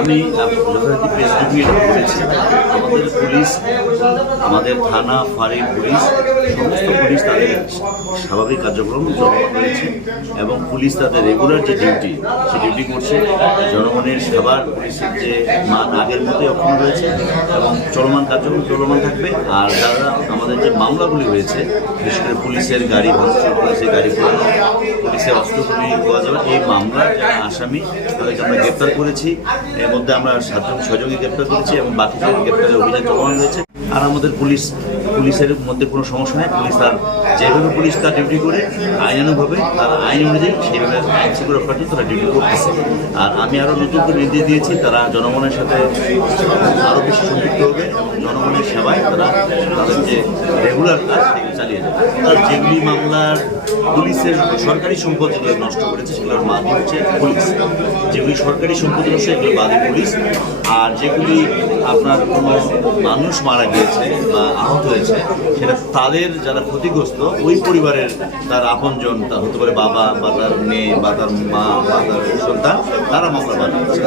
আমি যথারীতি প্রেস করেছি আমাদের পুলিশ, আমাদের থানা, ফাঁড়ির পুলিশ, সমস্ত পুলিশ তাদের স্বাভাবিক কার্যক্রম জমা করেছে এবং পুলিশ তাদের রেগুলার যে ডিউটি সে ডিউটি করছে, জনগণের সেবার, পুলিশের যে মান আগের মতোই অক্ষুণ্ণ রয়েছে এবং চলমান কার্যক্রম চলমান থাকবে। আর যারা আমাদের যে মামলাগুলি হয়েছে, বিশেষ করে পুলিশের গাড়ি ভাঙচুর পুলিশের গাড়ি পোড়ানো পুলিশের অস্ত্রগুলি পাওয়া যাবে, এই মামলার যারা আসামি, তাদেরকে আমরা গ্রেপ্তার করেছি। এর মধ্যে আমরা সাতজন ছয়জনকে গ্রেপ্তার করেছি এবং বাকিদের গ্রেপ্তারের অভিযান চলমান রয়েছে। আর আমাদের পুলিশ, পুলিশের মধ্যে কোনো সমস্যা নেই। পুলিশ তার যেভাবে পুলিশ তার ডিউটি করে আইনানুভাবে তার আইন অনুযায়ী সেইভাবে আইন শৃঙ্খলা রক্ষার্থে তারা ডিউটি করতেছে। আর আমি আরও নতুন করে নির্দেশ দিয়েছি, তারা জনগণের সাথে আরও বেশি সম্পৃক্ত হবে। সেবায় তারা যে রেগুলার কাজ চালিয়ে যাবে। আর যেগুলি মামলার পুলিশের সরকারি সম্পদ যেগুলো নষ্ট করেছে, সেগুলোর মাধ্যম হচ্ছে পুলিশ। যেগুলি সরকারি সম্পদ নষ্ট এগুলো বাদী পুলিশ। আর যেগুলি আপনার কোনো মানুষ মারা গিয়েছে বা আহত হয়েছে, সেটা তাদের যারা ক্ষতিগ্রস্ত, ওই পরিবারের তার আপনজন, তার হতে পারে বাবা বা তার মেয়ে বা তার মা বা তার সন্তান, তারা মামলা বানিয়েছে